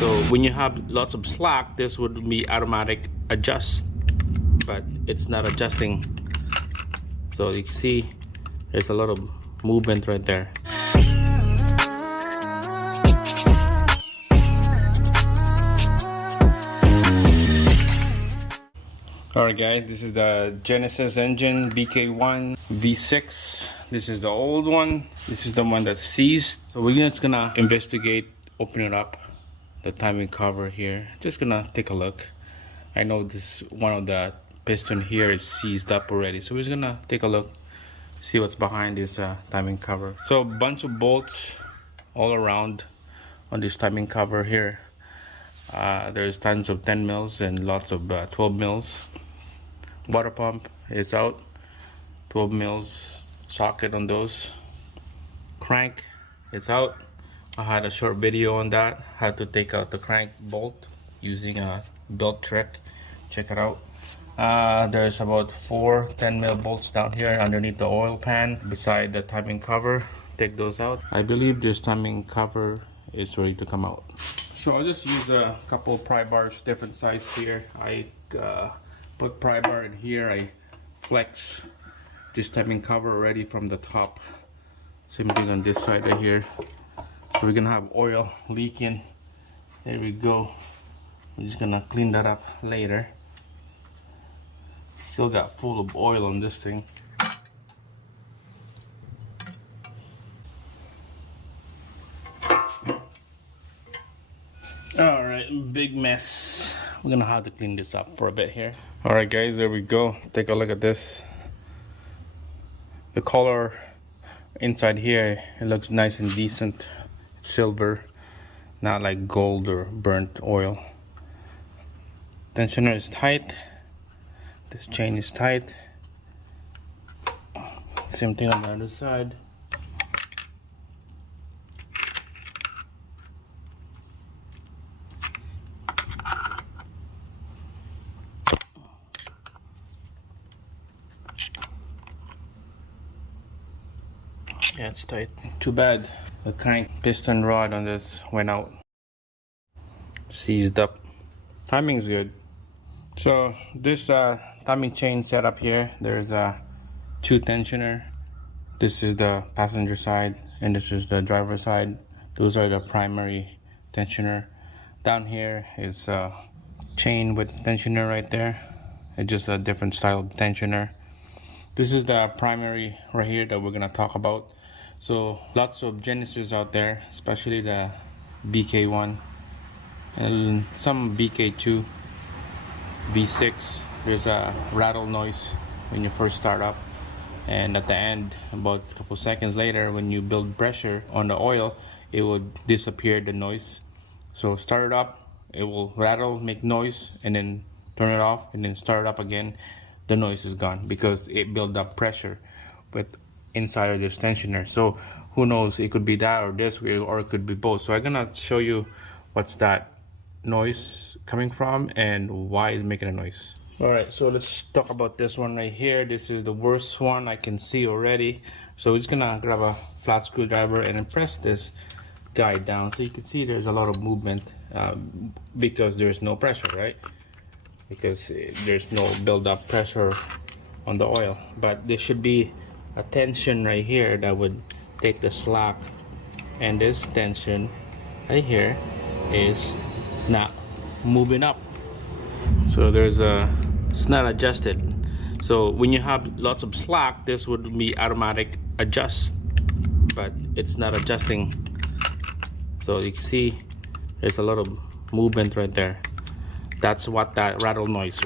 So when you have lots of slack, this would be automatic adjust, but it's not adjusting. So you can see there's a lot of movement right there. Alright guys, this is the Genesis engine BK1 V6. This is the old one. This is the one that's seized. So we're just gonna investigate, open it up, the timing cover here. Just gonna take a look. I know this one of the piston here is seized up already. So we're just gonna take a look, see what's behind this timing cover. So a bunch of bolts all around on this timing cover here. There's tons of 10 mils and lots of 12 mils. Water pump is out, 12 mils socket on those. Crank is out. I had a short video on that, how to take out the crank bolt using a belt trick. Check it out. There's about 4 10 mil bolts down here underneath the oil pan beside the timing cover. Take those out. I believe this timing cover is ready to come out. So I'll just use a couple of pry bars, different size here. I put pry bar in here. I flex this timing cover already from the top. Same thing on this side right here. So we're gonna have oil leaking. There we go. We're just gonna clean that up later. Still got full of oil on this thing. Alright, big mess. We're gonna have to clean this up for a bit here. Alright guys, there we go. Take a look at this. The color inside here, it looks nice and decent. It's silver, not like gold or burnt oil. Tensioner is tight. This chain is tight. Same thing on the other side. Yeah, it's tight. Too bad the crank piston rod on this went out. Seized up. Timing's good. So this timing chain setup here, there's a 2 tensioner. This is the passenger side and this is the driver side. Those are the primary tensioner. Down here is a chain with tensioner right there. It's just a different style of tensioner. This is the primary right here that we're gonna talk about. So lots of Genesis out there, especially the BK1 and some BK2 V6. There's a rattle noise when you first start up, and at the end, about a couple seconds later, when you build pressure on the oil, it will disappear, the noise. So start it up, it will rattle, make noise, and then turn it off and then start it up again. The noise is gone because it built up pressure with inside of this tensioner. So who knows, it could be that or this, or it could be both. So I'm gonna show you what's that noise coming from and why it's making a noise. All right, so let's talk about this one right here. This is the worst one I can see already. So we're just gonna grab a flat screwdriver and then press this guy down. So you can see there's a lot of movement because there's no pressure, right? Because there's no build-up pressure on the oil. But there should be a tension right here that would take the slack, and this tension right here is not moving up. So it's not adjusted. So when you have lots of slack, this would be automatic adjust, but it's not adjusting. So you can see there's a lot of movement right there. That's what that rattle noise.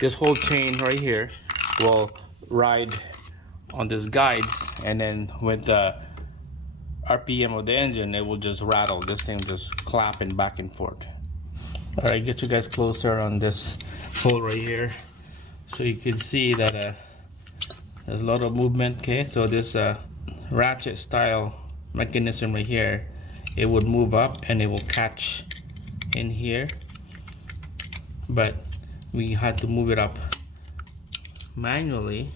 This whole chain right here will ride on this guides, and then with the RPM of the engine, it will just rattle. This thing just clapping back and forth. All right, get you guys closer on this hole right here, so you can see that there's a lot of movement. Okay, so this ratchet style mechanism right here, it would move up and it will catch in here, but we had to move it up manually.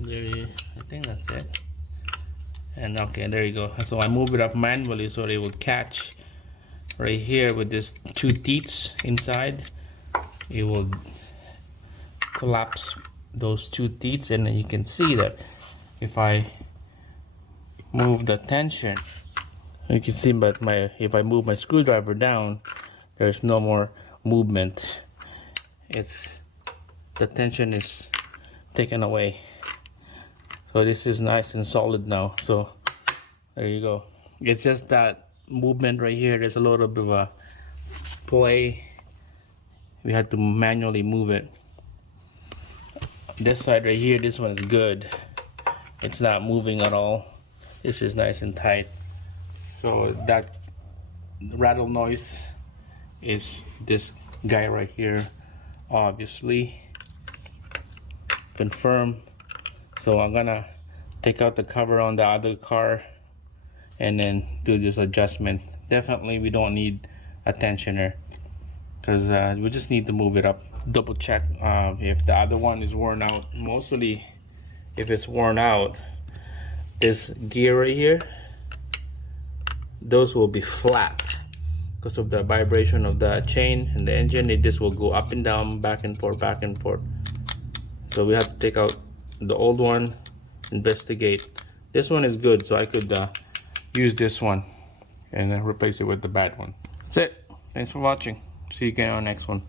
There, I think that's it. And okay, there you go. So I move it up manually so it will catch right here with this two teats inside, it will collapse those two teats, and then you can see that if I move the tension, you can see, but if I move my screwdriver down, there's no more movement. The tension is taken away. So this is nice and solid now. So there you go. It's just that movement right here. There's a little bit of a play. We had to manually move it. This side right here, this one is good. It's not moving at all. This is nice and tight. So that rattle noise is this guy right here, obviously. Confirm. So I'm gonna take out the cover on the other car and then do this adjustment. Definitely we don't need a tensioner, because we just need to move it up. Double check if the other one is worn out. Mostly if it's worn out, this gear right here, those will be flat because of the vibration of the chain and the engine. This will go up and down, back and forth, back and forth. So we have to take out the old one, investigate. This one is good, so I could use this one and then replace it with the bad one. That's it. Thanks for watching. See you again on the next one.